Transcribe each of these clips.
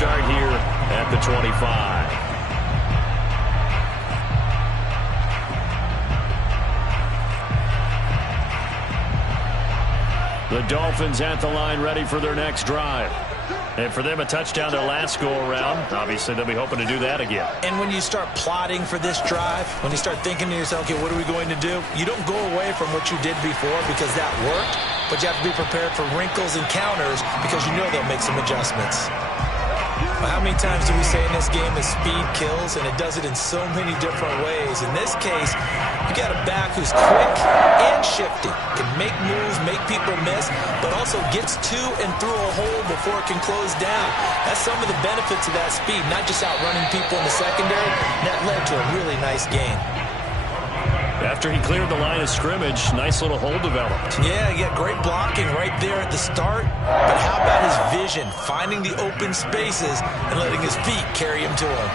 start here at the 25. The Dolphins at the line ready for their next drive. And for them, a touchdown their last go-around. Obviously, they'll be hoping to do that again. And when you start plotting for this drive, when you start thinking to yourself, okay, what are we going to do? You don't go away from what you did before because that worked, but you have to be prepared for wrinkles and counters because you know they'll make some adjustments. How many times do we say in this game that speed kills, and it does it in so many different ways? In this case, you got a back who's quick and shifty, can make moves, make people miss, but also gets to and through a hole before it can close down. That's some of the benefits of that speed, not just outrunning people in the secondary. That led to a really nice game. After he cleared the line of scrimmage, nice little hole developed. Yeah, he got great blocking right there at the start. But how about his vision, finding the open spaces and letting his feet carry him to him?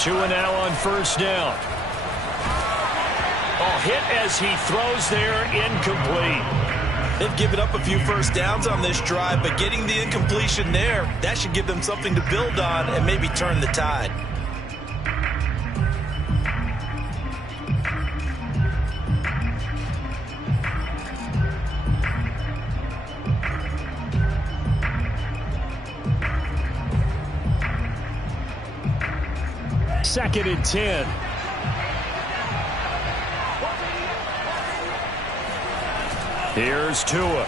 Two and now on first down. Oh, hit as he throws there, incomplete. They've given up a few first downs on this drive, but getting the incompletion there, that should give them something to build on and maybe turn the tide. Second and 10. Here's Tua.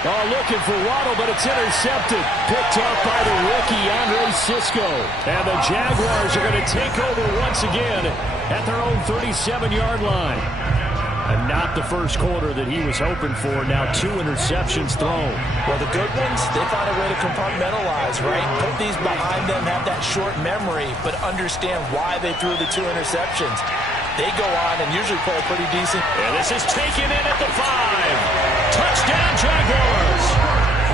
Oh, looking for Waddle, but it's intercepted. Picked up by the rookie, Andre Sisco. And the Jaguars are going to take over once again at their own 37-yard line. And not the first quarter that he was hoping for. Now 2 interceptions thrown. Well, the good ones, they find a way to compartmentalize, right? Put these behind them, have that short memory, but understand why they threw the 2 interceptions. They go on and usually play pretty decent. And this is taken in at the 5. Touchdown, Jaguars.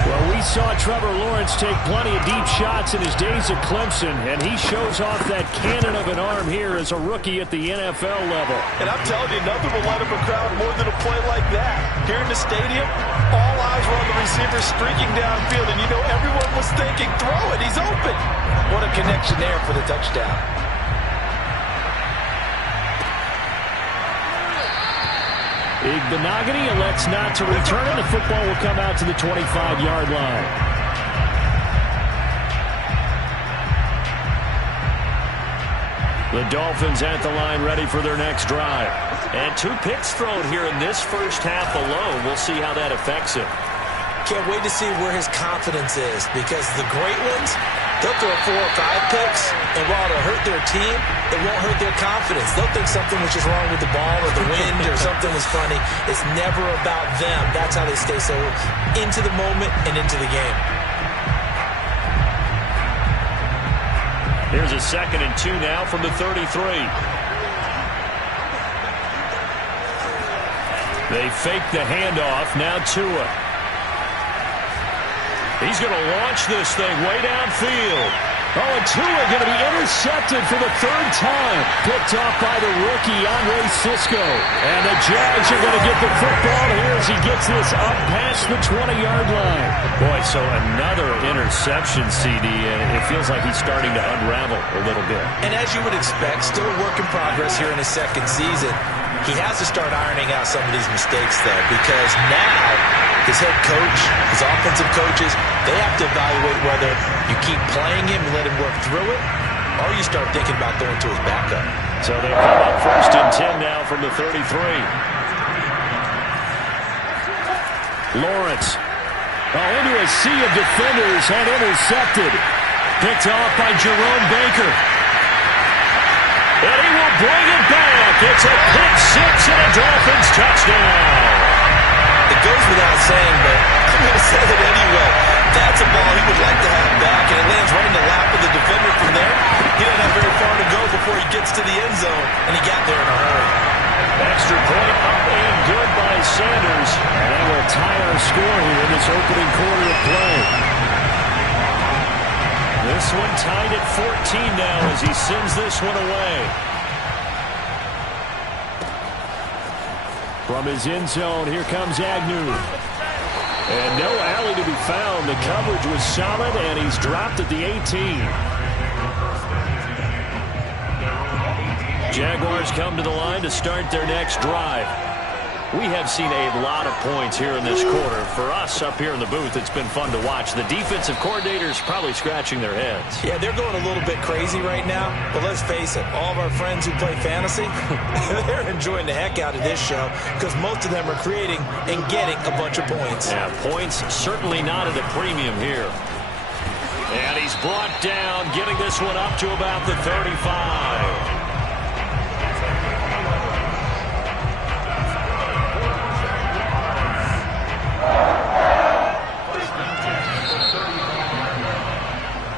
Well, we saw Trevor Lawrence take plenty of deep shots in his days at Clemson, and he shows off that cannon of an arm here as a rookie at the NFL level. And I'm telling you, nothing will light up a crowd more than a play like that. Here in the stadium, all eyes were on the receiver streaking downfield, and you know everyone was thinking, throw it, he's open. What a connection there for the touchdown. Igbenogany elects not to return, and the football will come out to the 25-yard line. The Dolphins at the line ready for their next drive. And 2 picks thrown here in this first half alone. We'll see how that affects him. Can't wait to see where his confidence is, because the great ones, they'll throw 4 or 5 picks, and while it'll hurt their team, it won't hurt their confidence. They'll think something was just wrong with the ball or the wind or something was funny. It's never about them. That's how they stay so into the moment and into the game. Here's a 2nd and 2 now from the 33. They fake the handoff. Now Tua. He's going to launch this thing way downfield. Oh, and Tua going to be intercepted for the 3rd time. Picked off by the rookie, Andre Sisco. And the Jags are going to get the football here as he gets this up past the 20-yard line. Boy, so another interception, CD. It feels like he's starting to unravel a little bit. And as you would expect, still a work in progress here in his 2nd season. He has to start ironing out some of these mistakes, though, because now his head coach, his offensive coaches, they have to evaluate whether you keep playing him and let him work through it, or you start thinking about going to his backup. So they'll come up 1st and 10 now from the 33. Lawrence. Oh, into a sea of defenders and intercepted. Picked off by Jerome Baker. And he will bring it back. It's a pick 6 and a Dolphins touchdown. It goes without saying, but I'm going to say it anyway. That's a ball he would like to have back, and it lands right in the lap of the defender from there. He doesn't have very far to go before he gets to the end zone, and he got there in a hurry. Extra point up and good by Sanders. And that will tie our score here in this opening quarter of play. This one tied at 14 now as he sends this one away. From his end zone, here comes Agnew. And no alley to be found. The coverage was solid, and he's dropped at the 18. Jaguars come to the line to start their next drive. We have seen a lot of points here in this quarter. For us up here in the booth, it's been fun to watch. The defensive coordinators probably scratching their heads. Yeah, they're going a little bit crazy right now. But let's face it, all of our friends who play fantasy, they're enjoying the heck out of this show because most of them are creating and getting a bunch of points. Yeah, points certainly not at a premium here. And he's brought down, getting this one up to about the 35.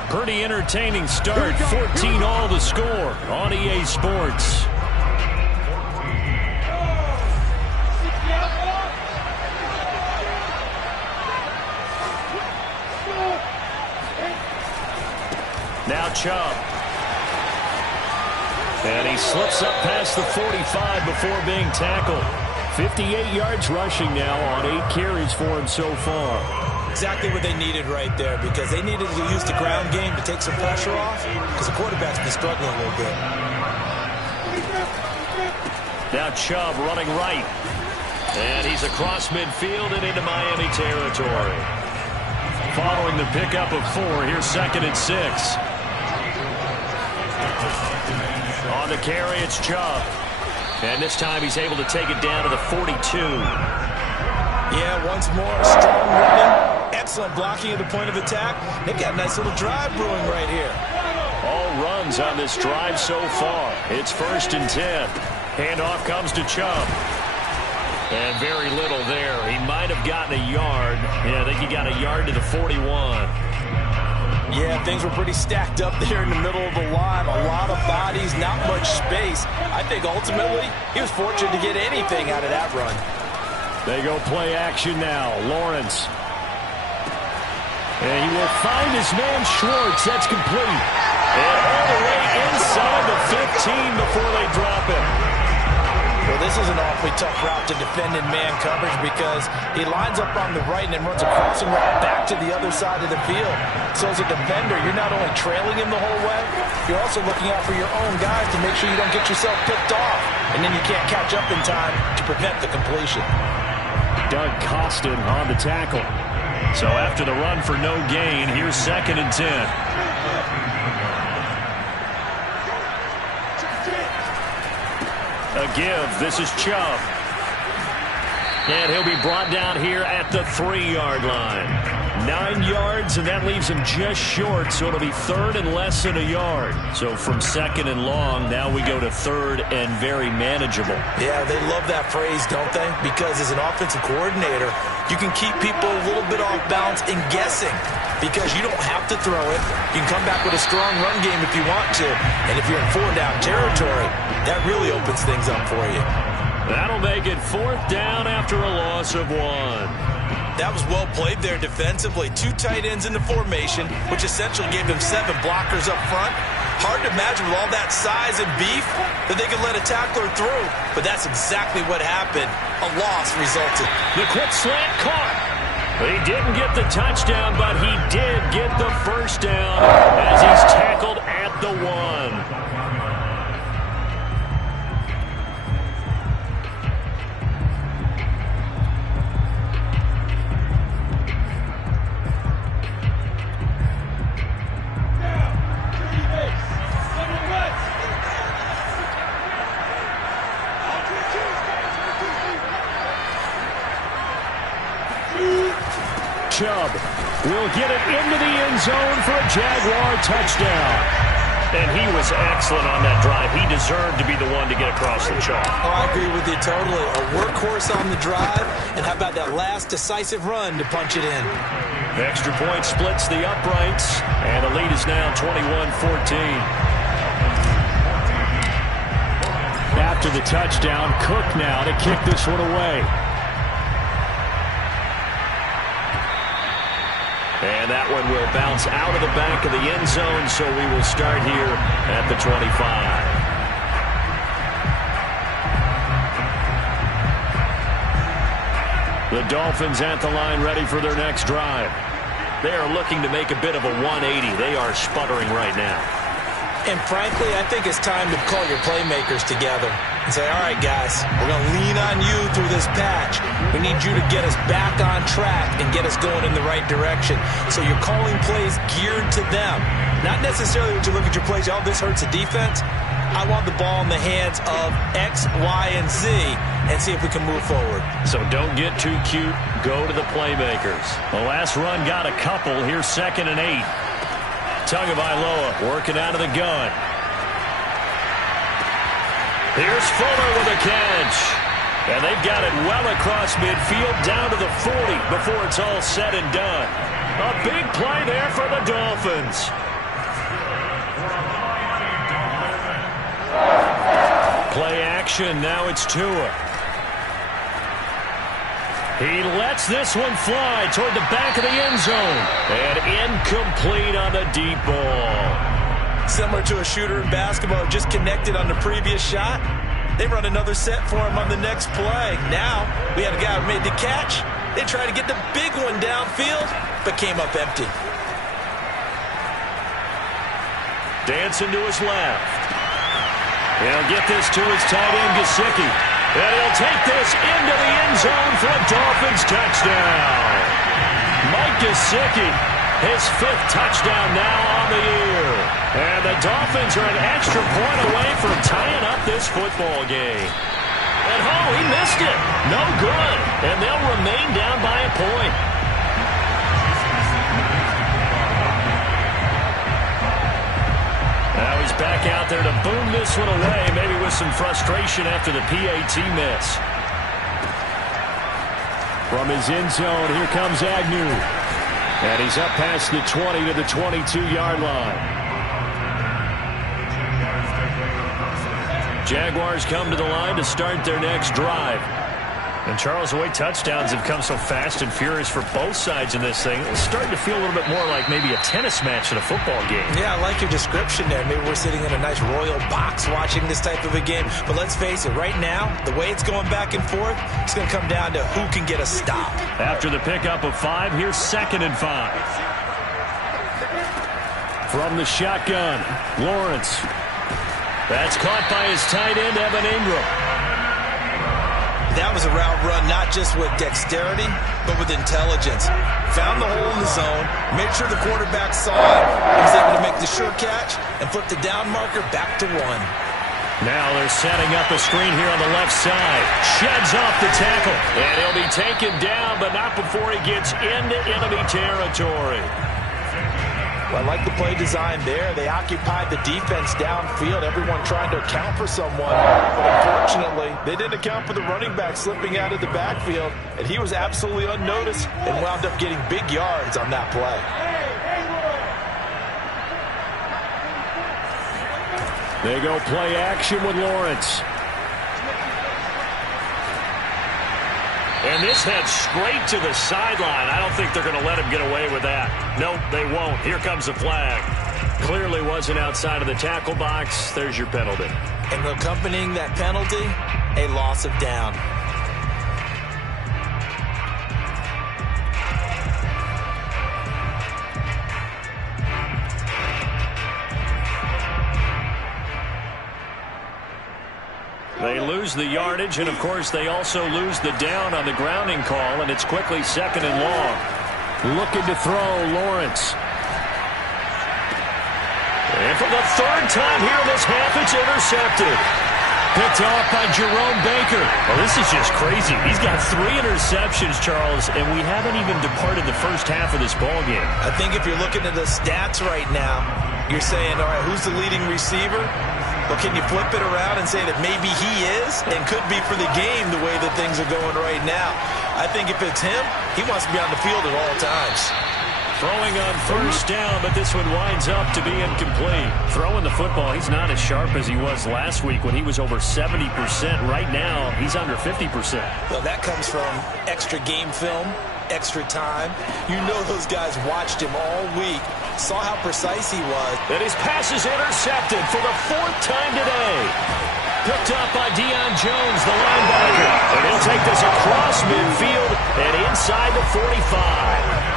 Pretty entertaining start. 14-all to score on EA Sports. Now Chubb. And he slips up past the 45 before being tackled. 58 yards rushing now on 8 carries for him so far. Exactly what they needed right there because they needed to use the ground game to take some pressure off because the quarterback's been struggling a little bit. Now Chubb running right. And he's across midfield and into Miami territory. Following the pickup of 4, here's 2nd and 6. On the carry, it's Chubb. And this time he's able to take it down to the 42. Yeah, once more, strong running. Excellent blocking at the point of attack. They've got a nice little drive brewing right here. All runs on this drive so far. It's 1st and 10. Handoff comes to Chubb. And very little there. He might have gotten a yard. Yeah, I think he got a yard to the 41. Yeah, things were pretty stacked up there in the middle of the line. A lot of bodies, not much space. I think ultimately he was fortunate to get anything out of that run. They go play action now. Lawrence. And he will find his man Schwartz. That's complete. And all the way inside the 15 before they drop him. Well, this is an awfully tough route to defend in man coverage because he lines up on the right and then runs a crossing route back to the other side of the field. So as a defender, you're not only trailing him the whole way, you're also looking out for your own guys to make sure you don't get yourself picked off. And then you can't catch up in time to prevent the completion. Doug Costin on the tackle. So after the run for no gain, here's 2nd and 10. A give. This is Chubb. And he'll be brought down here at the 3-yard line. 9 yards, and that leaves him just short, so it'll be 3rd and less than a yard. So from 2nd and long, now we go to 3rd and very manageable. Yeah, they love that phrase, don't they? Because as an offensive coordinator, you can keep people a little bit off balance and guessing because you don't have to throw it. You can come back with a strong run game if you want to. And if you're in 4-down territory, that really opens things up for you. That'll make it 4th down after a loss of 1. That was well played there defensively. 2 tight ends in the formation, which essentially gave them 7 blockers up front. Hard to imagine with all that size and beef that they could let a tackler through. But that's exactly what happened. A loss resulted. The quick slant caught. He didn't get the touchdown, but he did get the 1st down as he's tackled at the 1. Chubb will get it into the end zone for a Jaguar touchdown. And he was excellent on that drive. He deserved to be the one to get across the chalk. Oh, I agree with you totally. A workhorse on the drive, and how about that last decisive run to punch it in? Extra point splits the uprights, and the lead is now 21-14. After the touchdown, Cook now to kick this one away. And that one will bounce out of the back of the end zone, so we will start here at the 25. The Dolphins at the line, ready for their next drive. They are looking to make a bit of a 180. They are sputtering right now. And frankly, I think it's time to call your playmakers together and say, all right, guys, we're going to lean on you through this patch. We need you to get us back on track and get us going in the right direction. So you're calling plays geared to them. Not necessarily when you look at your plays, oh, this hurts the defense. I want the ball in the hands of X, Y, and Z and see if we can move forward. So don't get too cute. Go to the playmakers. The last run got a couple. Here's 2nd and 8. Tagovailoa working out of the gun. Here's Fuller with a catch. And they've got it well across midfield down to the 40 before it's all said and done. A big play there for the Dolphins. Play action. Now it's Tua. He lets this one fly toward the back of the end zone. And incomplete on the deep ball. Similar to a shooter in basketball, just connected on the previous shot. They run another set for him on the next play. Now, we had a guy who made the catch. They tried to get the big one downfield, but came up empty. Dancing to his left. He'll get this to his tight end, Gesicki. And he'll take this into the end zone for a Dolphins touchdown. Mike Gesicki, his 5th touchdown now on the year. And the Dolphins are an extra point away from tying up this football game. And he missed it. No good. And they'll remain down by a point. Now he's back out there to boom this one away, maybe with some frustration after the PAT miss. From his end zone, here comes Agnew. And he's up past the 20 to the 22-yard line. Jaguars come to the line to start their next drive. And Charles, the way touchdowns have come so fast and furious for both sides in this thing, it's starting to feel a little bit more like maybe a tennis match in a football game. Yeah, I like your description there. Maybe we're sitting in a nice royal box watching this type of a game. But let's face it, right now, the way it's going back and forth, it's going to come down to who can get a stop. After the pickup of 5, here's 2nd and 5. From the shotgun, Lawrence. That's caught by his tight end, Evan Ingram. That was a route run not just with dexterity, but with intelligence. Found the hole in the zone, made sure the quarterback saw it, and was able to make the sure catch and flip the down marker back to 1. Now they're setting up a screen here on the left side. Sheds off the tackle. And he'll be taken down, but not before he gets into enemy territory. Well, I like the play design there. They occupied the defense downfield, everyone trying to account for someone. But unfortunately, they didn't account for the running back slipping out of the backfield, and he was absolutely unnoticed and wound up getting big yards on that play. They go play action with Lawrence. And this head straight to the sideline. I don't think they're going to let him get away with that. Nope, they won't. Here comes the flag. Clearly wasn't outside of the tackle box. There's your penalty. And accompanying that penalty, a loss of down. They lose the yardage, and of course they also lose the down on the grounding call, and it's quickly 2nd and long. Looking to throw, Lawrence. And for the 3rd time here in this half, it's intercepted. Picked off by Jerome Baker. Well, this is just crazy. He's got 3 interceptions, Charles, and we haven't even departed the first half of this ballgame. I think if you're looking at the stats right now, you're saying, all right, who's the leading receiver? But can you flip it around and say that maybe he is and could be for the game the way that things are going right now? I think if it's him, he wants to be on the field at all times. Throwing on 1st down, but this one winds up to be incomplete. Throwing the football, he's not as sharp as he was last week when he was over 70%. Right now, he's under 50%. Well, that comes from extra game film, extra time. You know those guys watched him all week, saw how precise he was. And his pass is intercepted for the 4th time today. Picked up by Deion Jones, the linebacker. And he'll take this across midfield and inside the 45.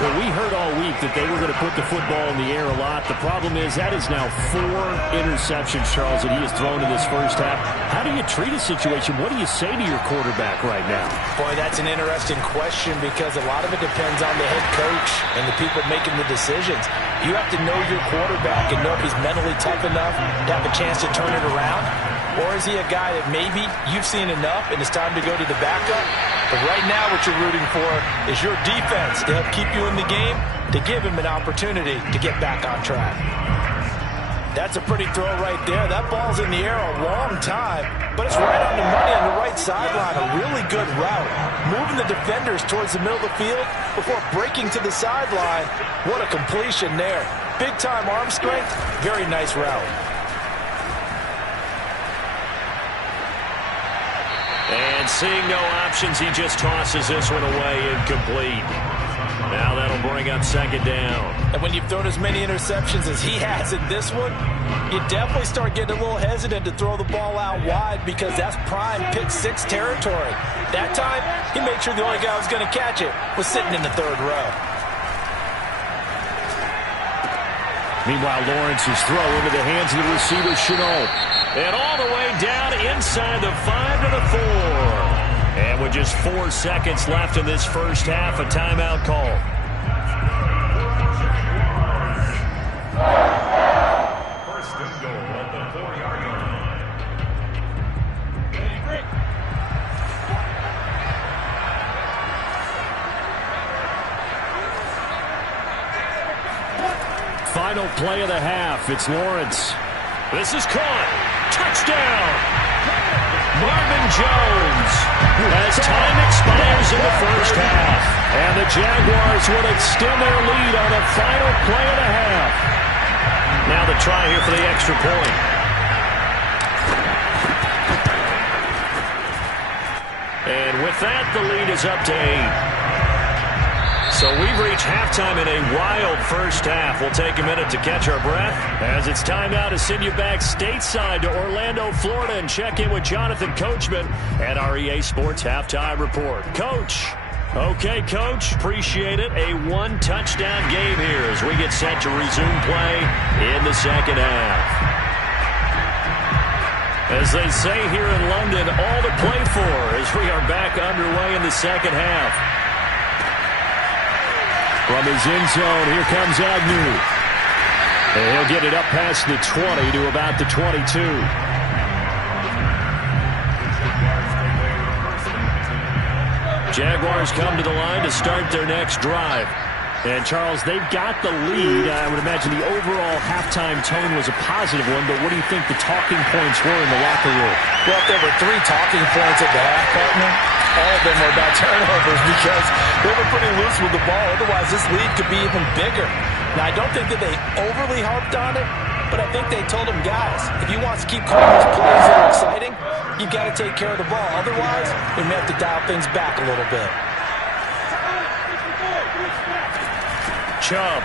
Well, we heard all week that they were going to put the football in the air a lot. The problem is that is now 4 interceptions, Charles, that he has thrown in this first half. How do you treat a situation? What do you say to your quarterback right now? Boy, that's an interesting question because a lot of it depends on the head coach and the people making the decisions. You have to know your quarterback and know if he's mentally tough enough to have a chance to turn it around. Or is he a guy that maybe you've seen enough and it's time to go to the backup? But right now what you're rooting for is your defense to help keep you in the game, to give him an opportunity to get back on track. That's a pretty throw right there. That ball's in the air a long time, but it's right on the money on the right sideline. A really good route. Moving the defenders towards the middle of the field before breaking to the sideline. What a completion there. Big-time arm strength. Very nice route. And seeing no options, he just tosses this one away, incomplete. Now that'll bring up second down. And when you've thrown as many interceptions as he has in this one, you definitely start getting a little hesitant to throw the ball out wide because that's prime pick 6 territory. That time, he made sure the only guy who was going to catch it was sitting in the 3rd row. Meanwhile, Lawrence's throw into the hands of the receiver, Chenault. And all the way down inside the 5 to the 4. And with just 4 seconds left in this first half, a timeout call. First and goal at the 4-yard line. Final play of the half. It's Lawrence. This is caught. Touchdown! Marvin Jones as time expires in the first half. And the Jaguars would extend their lead on the final play of the half. Now the try here for the extra point. And with that, the lead is up to 8. So we've reached halftime in a wild first half. We'll take a minute to catch our breath as it's time now to send you back stateside to Orlando, Florida, and check in with Jonathan Coachman at our EA Sports Halftime Report. Coach. Okay, Coach. Appreciate it. A 1-touchdown game here as we get set to resume play in the second half. As they say here in London, all to play for as we are back underway in the second half. From his end zone, here comes Agnew. And he'll get it up past the 20 to about the 22. Jaguars come to the line to start their next drive. And, Charles, they've got the lead. I would imagine the overall halftime tone was a positive one, but what do you think the talking points were in the locker room? Well, if there were 3 talking points at the half, partner, all of them were about turnovers because they were pretty loose with the ball. Otherwise, this lead could be even bigger. Now, I don't think that they overly harped on it, but I think they told them, guys, if you want to keep calling these plays that are exciting, you've got to take care of the ball. Otherwise, we may have to dial things back a little bit. Chubb.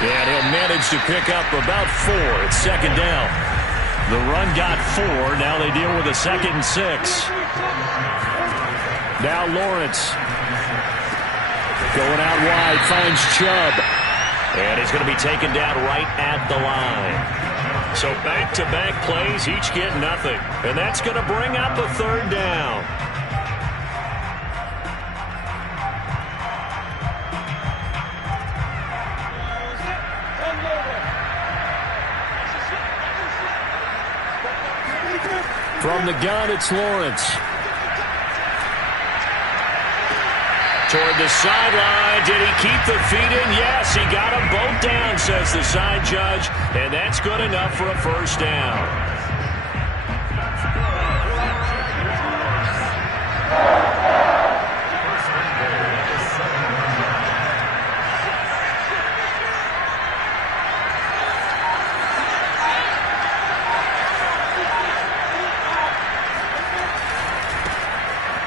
And he'll manage to pick up about 4. It's second down. The run got 4. Now they deal with a 2nd and 6. Now Lawrence. Going out wide, finds Chubb. And he's going to be taken down right at the line. So back-to-back plays, each get nothing. And that's going to bring up a 3rd down. From the gun, it's Lawrence. Toward the sideline. Did he keep the feet in? Yes, he got them both down, says the side judge. And that's good enough for a first down.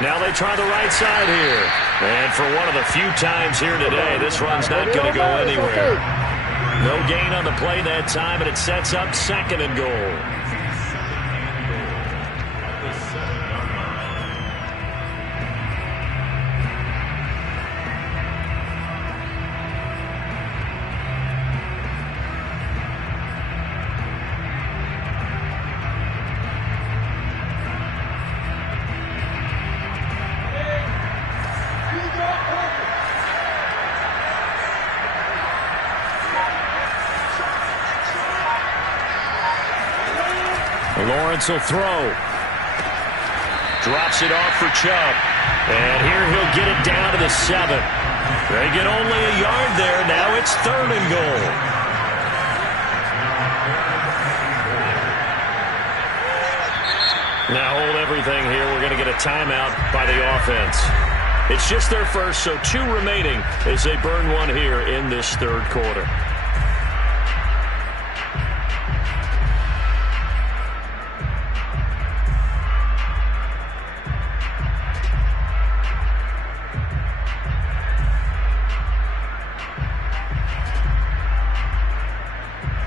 Now they try the right side here. And for one of the few times here today, this run's not going to go anywhere. No gain on the play that time, and it sets up 2nd and goal. Lawrence will throw. Drops it off for Chubb. And here he'll get it down to the 7. They get only a yard there. Now it's 3rd and goal. Now hold everything here. We're going to get a timeout by the offense. It's just their first, so 2 remaining as they burn one here in this 3rd quarter.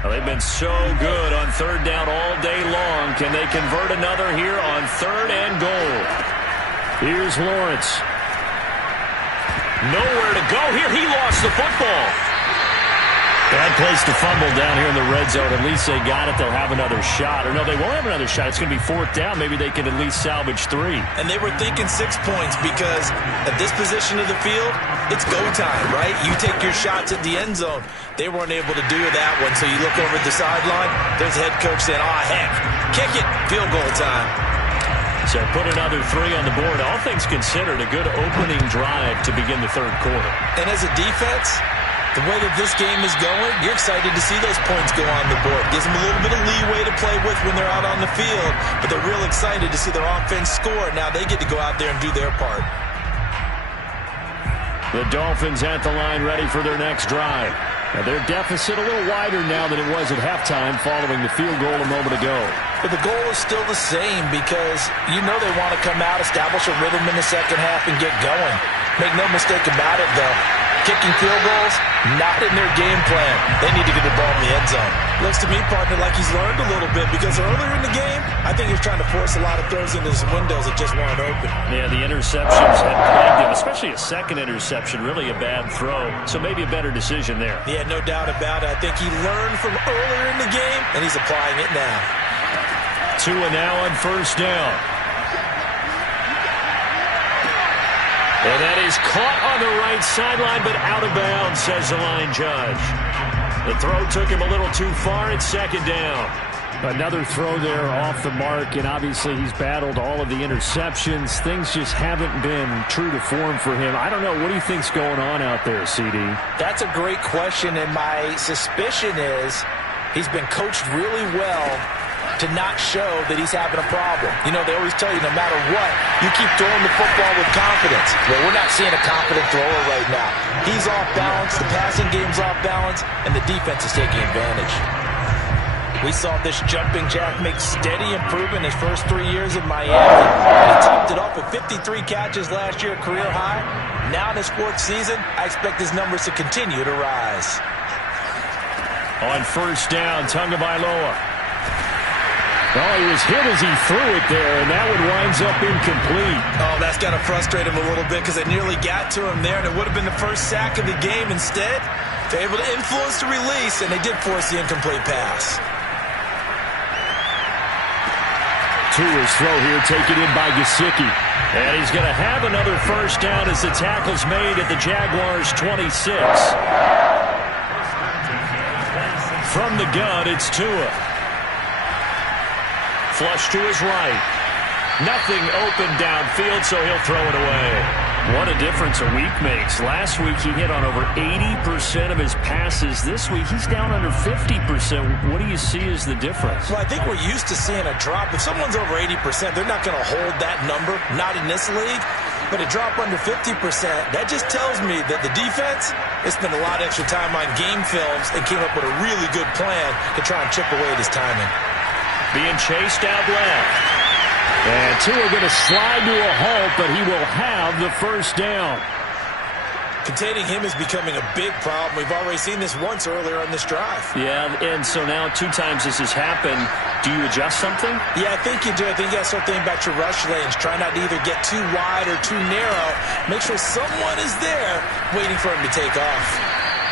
They've been so good on 3rd down all day long. Can they convert another here on 3rd and goal? Here's Lawrence. Nowhere to go here. He lost the football. Bad place to fumble down here in the red zone. At least they got it. They'll have another shot. Or no, they won't have another shot. It's going to be 4th down. Maybe they can at least salvage 3. And they were thinking 6 points because at this position of the field, it's go time, right? You take your shots at the end zone. They weren't able to do that one. So you look over at the sideline. There's the head coach saying, oh, heck, kick it. Field goal time. So put another 3 on the board. All things considered, a good opening drive to begin the 3rd quarter. And as a defense, the way that this game is going, you're excited to see those points go on the board. Gives them a little bit of leeway to play with when they're out on the field, but they're real excited to see their offense score. Now they get to go out there and do their part. The Dolphins at the line ready for their next drive. Now their deficit a little wider now than it was at halftime following the field goal a moment ago. But the goal is still the same because you know they want to come out, establish a rhythm in the second half, and get going. Make no mistake about it, though. Kicking field goals, not in their game plan. They need to get the ball in the end zone. Looks to me, partner, like he's learned a little bit because earlier in the game, I think he was trying to force a lot of throws into some windows that just weren't open. Yeah, the interceptions had plagued him, especially a second interception, really a bad throw. So maybe a better decision there. Yeah, no doubt about it. I think he learned from earlier in the game, and he's applying it now. 2 now on 1st down. And that is caught on the right sideline, but out of bounds, says the line judge. The throw took him a little too far. It's 2nd down. Another throw there off the mark, and obviously he's battled all of the interceptions. Things just haven't been true to form for him. I don't know. What do you think's going on out there, CD? That's a great question, and my suspicion is he's been coached really well to not show that he's having a problem. You know, they always tell you no matter what, you keep throwing the football with confidence. Well, we're not seeing a confident thrower right now. He's off balance, the passing game's off balance, and the defense is taking advantage. We saw this jumping jack make steady improvement his first 3 years in Miami. And he topped it off with 53 catches last year, career high. Now in his 4th season, I expect his numbers to continue to rise. On 1st down, Tagovailoa. Well, he was hit as he threw it there, and that one winds up incomplete. Oh, that's got to frustrate him a little bit because they nearly got to him there, and it would have been the first sack of the game. Instead, they're able to influence the release, and they did force the incomplete pass. Tua's throw here taken in by Gesicki. And he's going to have another 1st down as the tackle's made at the Jaguars' 26. From the gun, it's Tua. Flush to his right. Nothing open downfield, so he'll throw it away. What a difference a week makes. Last week he hit on over 80% of his passes. This week he's down under 50%. What do you see as the difference? Well, I think we're used to seeing a drop. If someone's over 80%, they're not going to hold that number. Not in this league. But a drop under 50%, that just tells me that the defense has spent a lot of extra time on game films and came up with a really good plan to try and chip away at his timing. Being chased out left. And Tua going to slide to a halt, but he will have the 1st down. Containing him is becoming a big problem. We've already seen this once earlier on this drive. Yeah, and so now 2 times this has happened. Do you adjust something? Yeah, I think you do. I think you got to start thinking about your rush lanes. Try not to either get too wide or too narrow. Make sure someone is there waiting for him to take off.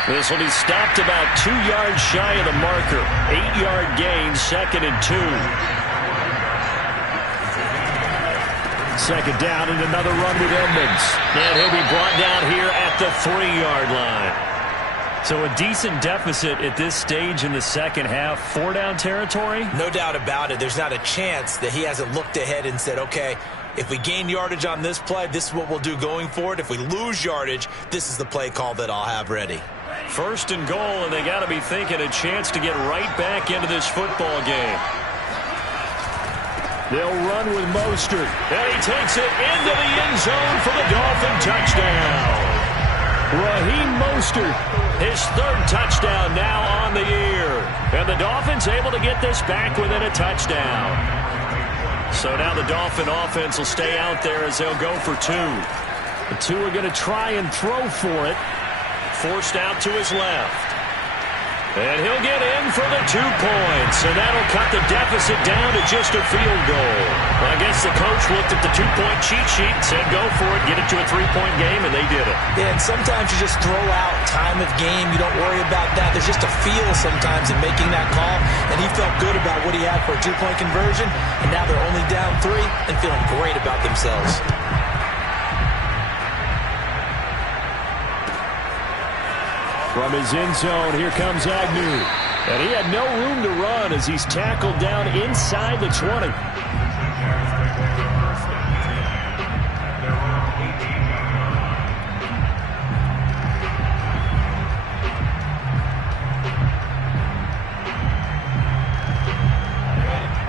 This will be stopped about 2 yards shy of the marker. 8-yard gain, 2nd and 2. 2nd down and another run with Edmonds. And he'll be brought down here at the 3-yard line. So a decent deficit at this stage in the second half. 4-down territory? No doubt about it. There's not a chance that he hasn't looked ahead and said, okay, if we gain yardage on this play, this is what we'll do going forward. If we lose yardage, this is the play call that I'll have ready. 1st and goal, and they got to be thinking a chance to get right back into this football game. They'll run with Mostert. And he takes it into the end zone for the Dolphin touchdown. Raheem Mostert. His 3rd touchdown now on the year. And the Dolphins able to get this back within a touchdown. So now the Dolphin offense will stay out there as they'll go for 2. The 2 are going to try and throw for it. Forced out to his left. And he'll get in for the 2 points. And that'll cut the deficit down to just a field goal. Well, I guess the coach looked at the 2-point cheat sheet and said, go for it, get it to a 3-point game, and they did it. Yeah, and sometimes you just throw out time of game. You don't worry about that. There's just a feel sometimes in making that call. And he felt good about what he had for a 2-point conversion. And now they're only down 3 and feeling great about themselves. From his end zone, here comes Agnew. And he had no room to run as he's tackled down inside the 20.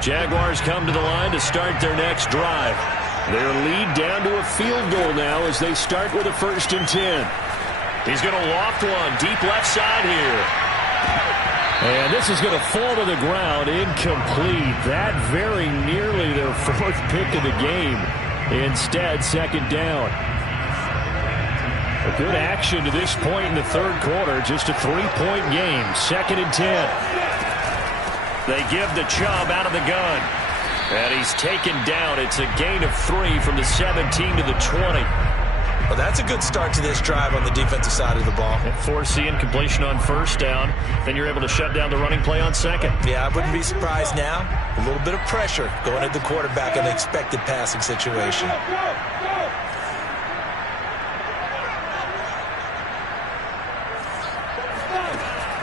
Jaguars come to the line to start their next drive. Their lead down to a field goal now as they start with a 1st and 10. He's going to loft one deep left side here. And this is going to fall to the ground, incomplete. That very nearly their 4th pick of the game. Instead, 2nd down. A good action to this point in the 3rd quarter. Just a 3-point game. 2nd and 10. They give the Chubb out of the gun. And he's taken down. It's a gain of 3 from the 17 to the 20. Well, that's a good start to this drive on the defensive side of the ball. Forcing incompletion on 1st down. Then you're able to shut down the running play on 2nd. Yeah, I wouldn't be surprised now. A little bit of pressure going at the quarterback in an expected passing situation.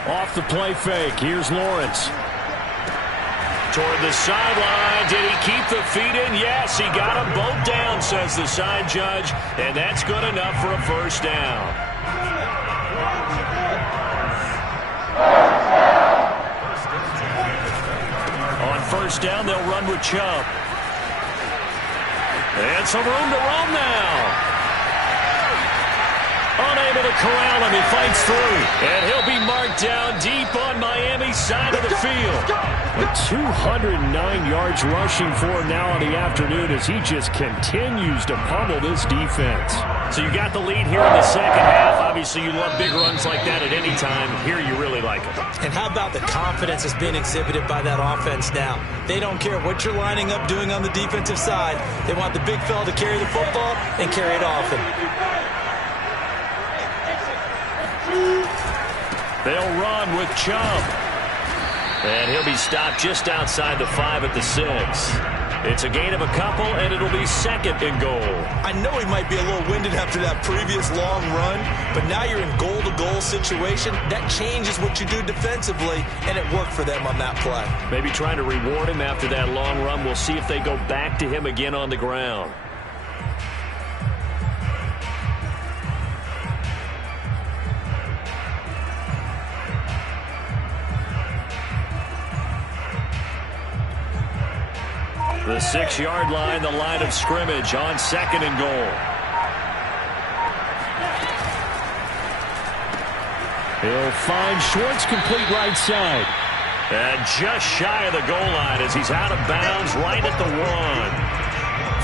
Off the play fake. Here's Lawrence. Toward the sideline. Did he keep the feet in? Yes, he got them both down, says the side judge. And that's good enough for a 1st down. On 1st down, they'll run with Chubb. And some room to roam now. Unable to corral him. He fights through. And he'll be marked down deep on Miami's side of the field. With 209 yards rushing for him now on the afternoon as he just continues to pummel this defense. So you got the lead here in the 2nd half. Obviously, you love big runs like that at any time. Here, you really like it. And how about the confidence that's being exhibited by that offense now? They don't care what you're lining up doing on the defensive side. They want the big fella to carry the football and carry it often. They'll run with Chubb. And he'll be stopped just outside the 5 at the 6. It's a gain of a couple, and it'll be 2nd and goal. I know he might be a little winded after that previous long run, but now you're in goal-to-goal situation. That changes what you do defensively, and it worked for them on that play. Maybe trying to reward him after that long run. We'll see if they go back to him again on the ground. The 6-yard line, the line of scrimmage on 2nd and goal. He'll find Schwartz complete right side. And just shy of the goal line as he's out of bounds right at the 1.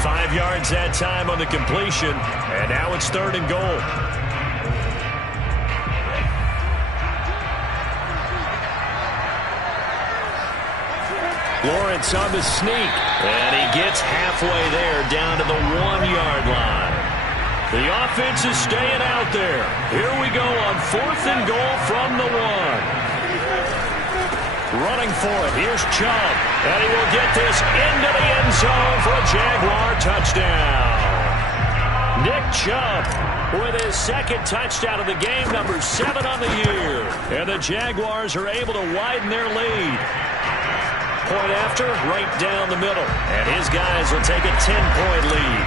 5 yards that time on the completion. And now it's 3rd and goal. Lawrence on the sneak. And he gets halfway there down to the 1-yard line. The offense is staying out there. Here we go on 4th and goal from the 1. Running for it. Here's Chubb. And he will get this into the end zone for a Jaguar touchdown. Nick Chubb with his second touchdown of the game, number 7 on the year. And the Jaguars are able to widen their lead. Point after, right down the middle. And his guys will take a 10-point lead.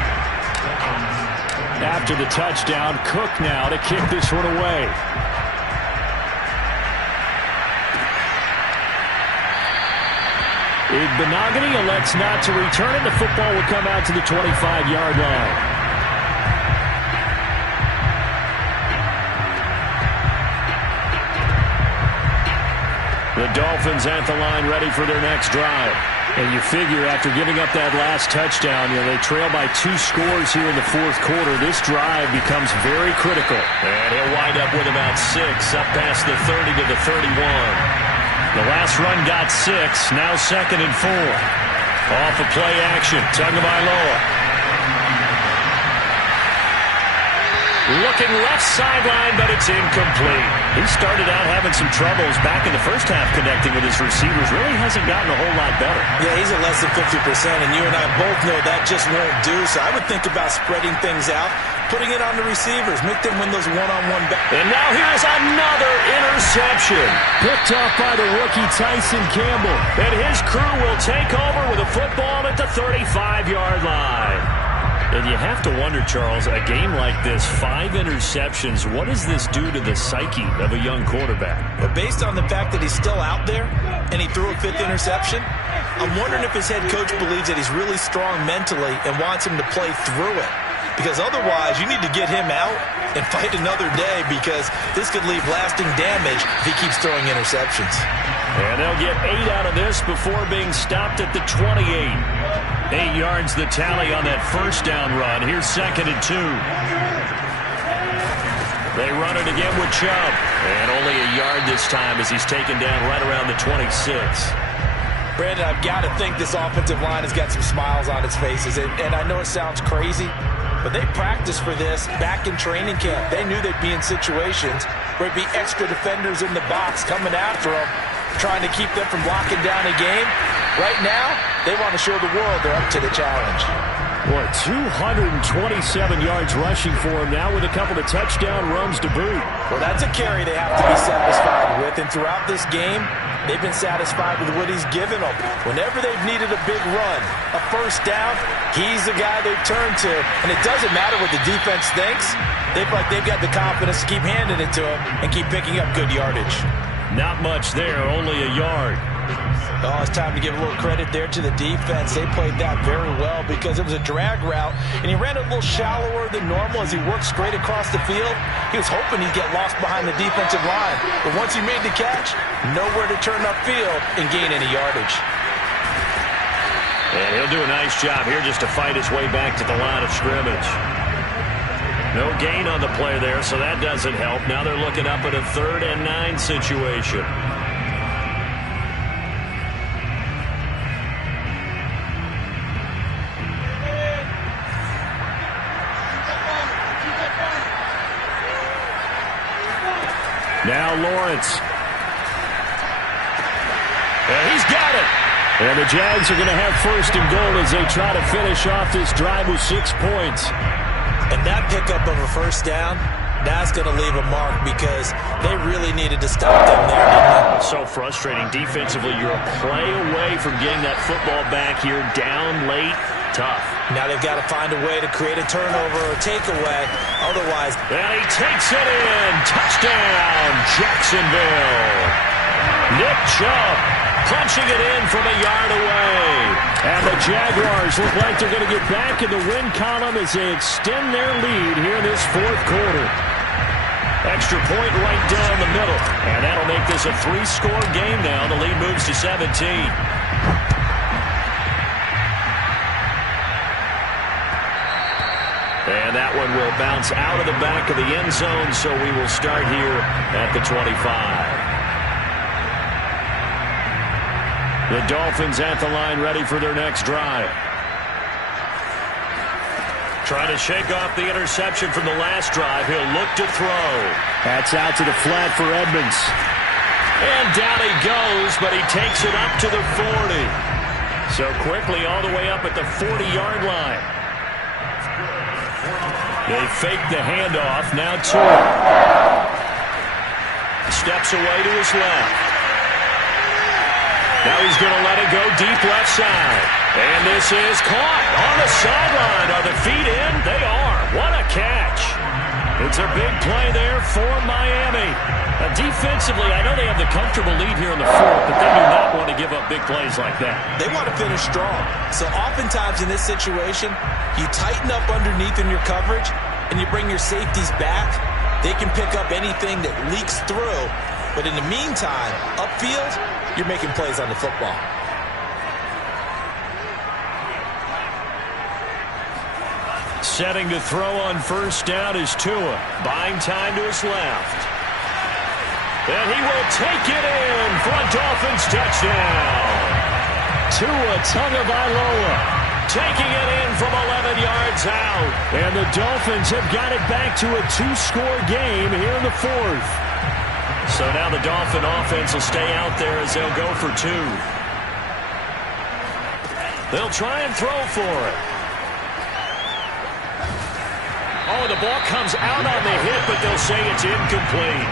After the touchdown, Cook now to kick this one away. Igbenogany elects not to return it. The football will come out to the 25-yard line. The Dolphins at the line ready for their next drive. And you figure after giving up that last touchdown, they trail by 2 scores here in the fourth quarter. This drive becomes very critical. And he'll wind up with about 6 up past the 30 to the 31. The last run got 6, now 2nd and 4. Off of play action, Tagovailoa. Looking left sideline, but it's incomplete. He started out having some troubles back in the first half connecting with his receivers. Really hasn't gotten a whole lot better. Yeah, he's at less than 50%, and you and I both know that just won't do. So I would think about spreading things out, putting it on the receivers, make them win those one-on-one battles. And now here's another interception. Picked off by the rookie Tyson Campbell. And his crew will take over with a football at the 35-yard line. And you have to wonder, Charles, a game like this, 5 interceptions, what does this do to the psyche of a young quarterback? But based on the fact that he's still out there and he threw a 5th interception, I'm wondering if his head coach believes that he's really strong mentally and wants him to play through it. Because otherwise, you need to get him out and fight another day, because this could leave lasting damage if he keeps throwing interceptions. And they'll get 8 out of this before being stopped at the 28. 8 yards the tally on that first down run. Here's 2nd and 2. They run it again with Chubb. And only a yard this time as he's taken down right around the 26. Brandon, I've got to think this offensive line has got some smiles on its faces. And I know it sounds crazy, but they practiced for this back in training camp. They knew they'd be in situations where it'd be extra defenders in the box coming after them, trying to keep them from locking down a game. Right now, they want to show the world they're up to the challenge. Boy, 227 yards rushing for him now with a couple of touchdown runs to boot. Well, that's a carry they have to be satisfied with. And throughout this game, they've been satisfied with what he's given them. Whenever they've needed a big run, a first down, he's the guy they've turned to. And it doesn't matter what the defense thinks. They feel like they've got the confidence to keep handing it to him and keep picking up good yardage. Not much there, only a yard. Oh, it's time to give a little credit there to the defense. They played that very well because it was a drag route, and he ran a little shallower than normal as he worked straight across the field. He was hoping he'd get lost behind the defensive line, but once he made the catch, nowhere to turn upfield and gain any yardage. And he'll do a nice job here just to fight his way back to the line of scrimmage. No gain on the play there, so that doesn't help. Now they're looking up at a 3rd and 9 situation. Now Lawrence. And he's got it. And the Jags are going to have 1st and goal as they try to finish off this drive with 6 points. And that pickup of a first down, that's going to leave a mark because they really needed to stop them there, didn't they? So frustrating. Defensively, you're a play away from getting that football back here down late. Tough. Now they've got to find a way to create a turnover or takeaway. Otherwise, and he takes it in. Touchdown, Jacksonville. Nick Chubb punching it in from a yard away. And the Jaguars look like they're going to get back in the win column as they extend their lead here in this fourth quarter. Extra point right down the middle. And that'll make this a 3-score game now. The lead moves to 17. And that one will bounce out of the back of the end zone, so we will start here at the 25. The Dolphins at the line ready for their next drive. Trying to shake off the interception from the last drive. He'll look to throw. That's out to the flat for Edmonds. And down he goes, but he takes it up to the 40. So quickly all the way up at the 40-yard line. They fake the handoff. Now Tua. Steps away to his left. Now he's going to let it go deep left side. And this is caught on the sideline. Are the feet in? They are. What a catch. It's a big play there for Miami. Defensively, I know they have the comfortable lead here in the fourth, but they do not want to give up big plays like that. They want to finish strong. So oftentimes in this situation, you tighten up underneath in your coverage, and you bring your safeties back. They can pick up anything that leaks through. But in the meantime, upfield, you're making plays on the football. Setting to throw on first down is Tua. Buying time to his left. And he will take it in for a Dolphins touchdown. Tua Tagovailoa taking it in from 11 yards out. And the Dolphins have got it back to a 2-score game here in the fourth. So now the Dolphin offense will stay out there as they'll go for 2. They'll try and throw for it. Oh, the ball comes out on the hit, but they'll say it's incomplete.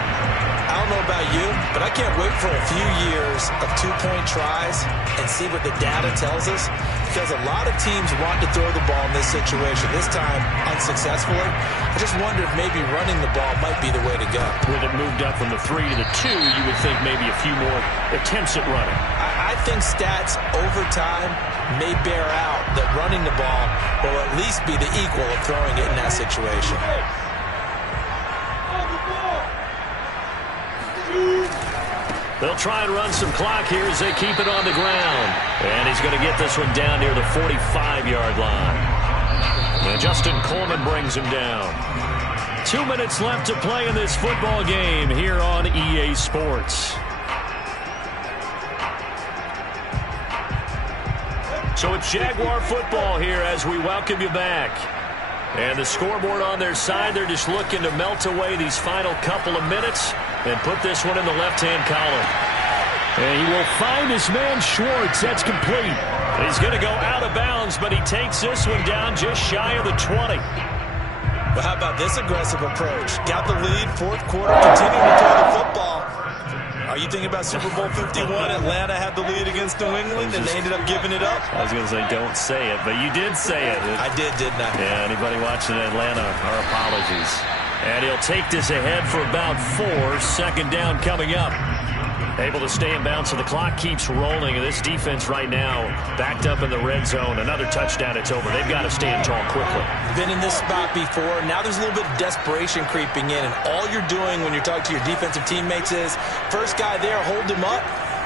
I don't know about you, but I can't wait for a few years of 2-point tries and see what the data tells us, because a lot of teams want to throw the ball in this situation, this time unsuccessfully. I just wonder if maybe running the ball might be the way to go. With it moved up from the 3 to the 2, you would think maybe a few more attempts at running. I think stats over time may bear out that running the ball will at least be the equal of throwing it in that situation. They'll try and run some clock here as they keep it on the ground. And he's going to get this one down near the 45-yard line. And Justin Coleman brings him down. 2 minutes left to play in this football game here on EA Sports. So it's Jaguar football here as we welcome you back. And the scoreboard on their side, they're just looking to melt away these final couple of minutes and put this one in the left-hand column. And he will find his man Schwartz. That's complete. He's going to go out of bounds, but he takes this one down just shy of the 20. But how about this aggressive approach? Got the lead, fourth quarter, continuing to throw the football. Are you thinking about Super Bowl 51? Atlanta had the lead against New England, and they ended up giving it up? I was going to say, don't say it, but you did say it. I did, didn't I? Yeah, anybody watching Atlanta, our apologies. And he'll take this ahead for about 4. Second down coming up. Able to stay in bounds, so the clock keeps rolling. And this defense right now backed up in the red zone. Another touchdown, it's over. They've got to stand tall quickly. Been in this spot before. Now there's a little bit of desperation creeping in. And all you're doing when you're talking to your defensive teammates is, first guy there, hold him up.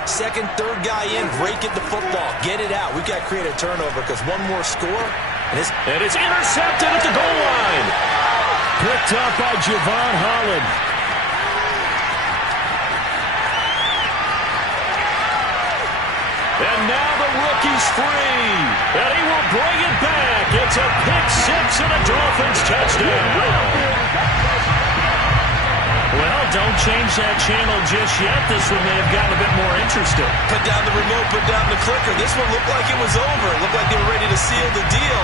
Second, third guy in, break it the football. Get it out. We've got to create a turnover because one more score. And it's intercepted at the goal line. Picked up by Javon Holland. And now the rookie's free. And he will bring it back. It's a pick-6 and a Dolphins touchdown. Well, don't change that channel just yet. This one may have gotten a bit more interesting. Put down the remote, put down the clicker. This one looked like it was over. It looked like they were ready to seal the deal.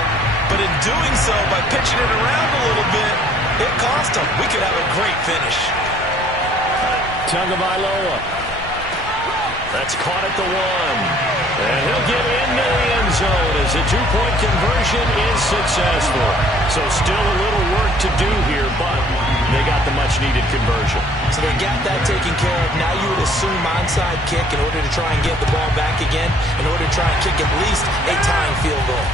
But in doing so, by pitching it around a little bit, it cost them. We could have a great finish. Tagovailoa. That's caught at the 1. And he'll get into the end zone as the 2-point conversion is successful. So still a little work to do here, but they got the much-needed conversion. So they got that taken care of. Now you would assume onside kick in order to try and get the ball back again, in order to try and kick at least a tying field goal.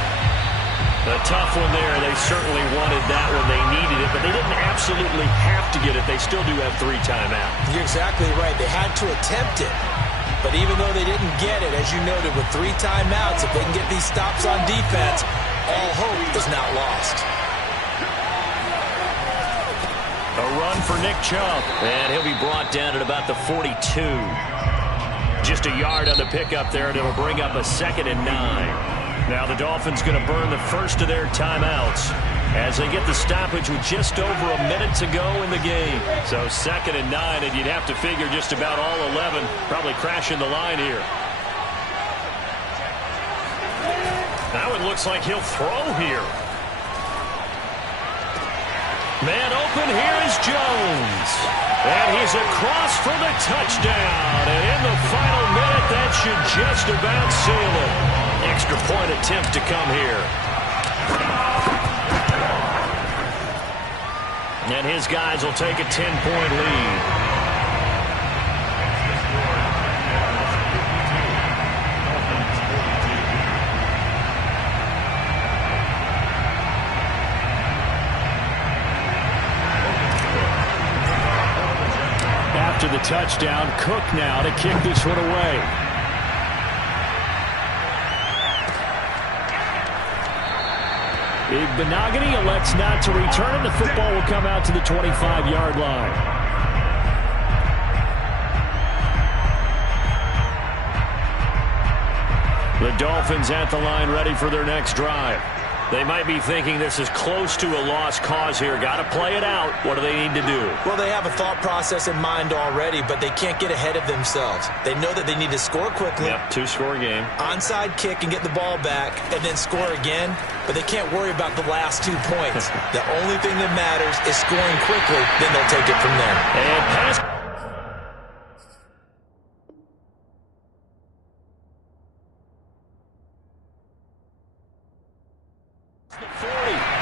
A tough one there. They certainly wanted that when they needed it, but they didn't absolutely have to get it. They still do have 3 timeouts. You're exactly right. They had to attempt it. But even though they didn't get it, as you noted, with 3 timeouts, if they can get these stops on defense, all hope is not lost. A run for Nick Chubb, and he'll be brought down at about the 42. Just a yard on the pickup there, and it'll bring up a 2nd and 9. Now the Dolphins going to burn the first of their timeouts as they get the stoppage with just over a minute to go in the game. So 2nd and 9, and you'd have to figure just about all 11 probably crashing the line here. Now it looks like he'll throw here. Man open, here is Jones. And he's across for the touchdown. And in the final minute, that should just about seal it. Extra point attempt to come here. And his guys will take a 10-point lead. After the touchdown, Cook now to kick this one away. Benogany elects not to return it. The football will come out to the 25-yard line. The Dolphins at the line ready for their next drive. They might be thinking this is close to a lost cause here. Got to play it out. What do they need to do? Well, they have a thought process in mind already, but they can't get ahead of themselves. They know that they need to score quickly. Yep, two-score game. Onside kick and get the ball back and then score again, but they can't worry about the last 2 points. The only thing that matters is scoring quickly, then they'll take it from there. And pass.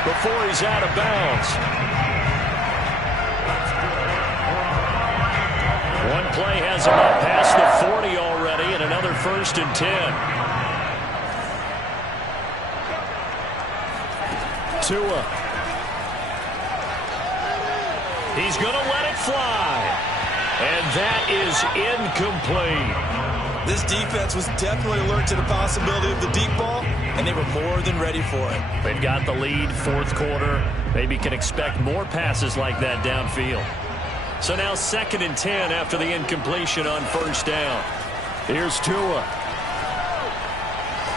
Before he's out of bounds. One play has him up past the 40 already, and another 1st and 10. Tua. He's going to let it fly. And that is incomplete. This defense was definitely alert to the possibility of the deep ball, and they were more than ready for it. They've got the lead, 4th quarter. Maybe can expect more passes like that downfield. So now 2nd and 10 after the incompletion on 1st down. Here's Tua.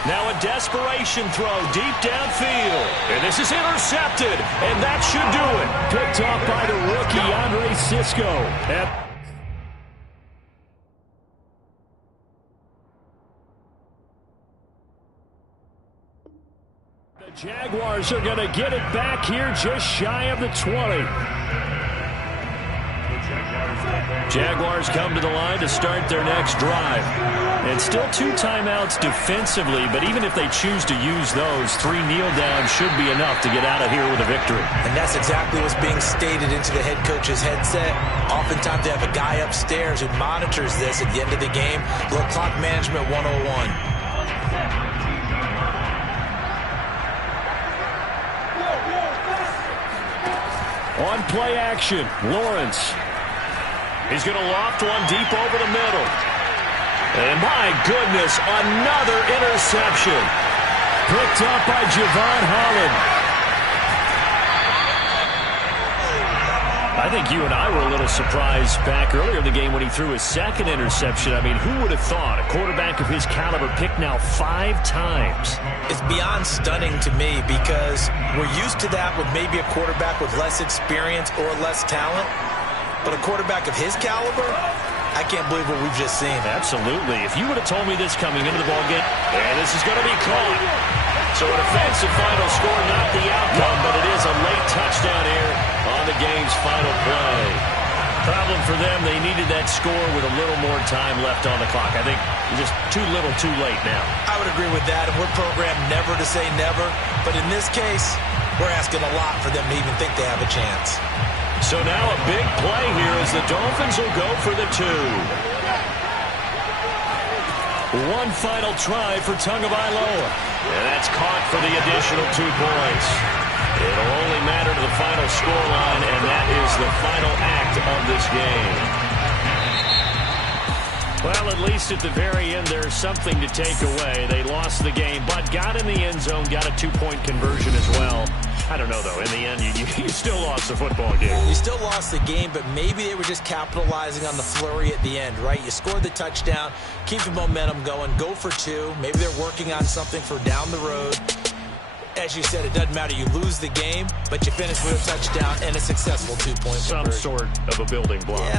Now a desperation throw deep downfield. And this is intercepted, and that should do it. Picked off by the rookie, Andre Cisco. The Jaguars are going to get it back here just shy of the 20. Jaguars come to the line to start their next drive. And still 2 timeouts defensively, but even if they choose to use those, 3 kneel downs should be enough to get out of here with a victory. And that's exactly what's being stated into the head coach's headset. Oftentimes they have a guy upstairs who monitors this at the end of the game. Little clock management 101. On play action, Lawrence. He's going to loft one deep over the middle. And my goodness, another interception. Picked up by Javon Holland. I think you and I were a little surprised back earlier in the game when he threw his 2nd interception. I mean, who would have thought a quarterback of his caliber picked now 5 times? It's beyond stunning to me because we're used to that with maybe a quarterback with less experience or less talent. But a quarterback of his caliber, I can't believe what we've just seen. Absolutely. If you would have told me this coming into the ballgame, and this is going to be caught. So an offensive final score, not the outcome, but it is a late touchdown here on the game's final play. Problem for them, they needed that score with a little more time left on the clock. I think just too little too late now. I would agree with that, and we're programmed never to say never. But in this case, we're asking a lot for them to even think they have a chance. So now a big play here as the Dolphins will go for the 2. One final try for Tagovailoa. And that's caught for the additional 2 points. It'll only matter to the final scoreline, and that is the final act of this game. Well, at least at the very end, there's something to take away. They lost the game, but got in the end zone, got a 2-point conversion as well. I don't know, though. In the end, you still lost the football game. You still lost the game, but maybe they were just capitalizing on the flurry at the end, right? You scored the touchdown, keep the momentum going, go for 2. Maybe they're working on something for down the road. As you said, it doesn't matter. You lose the game, but you finish with a touchdown and a successful 2-point conversion. Some sort of a building block. Yes.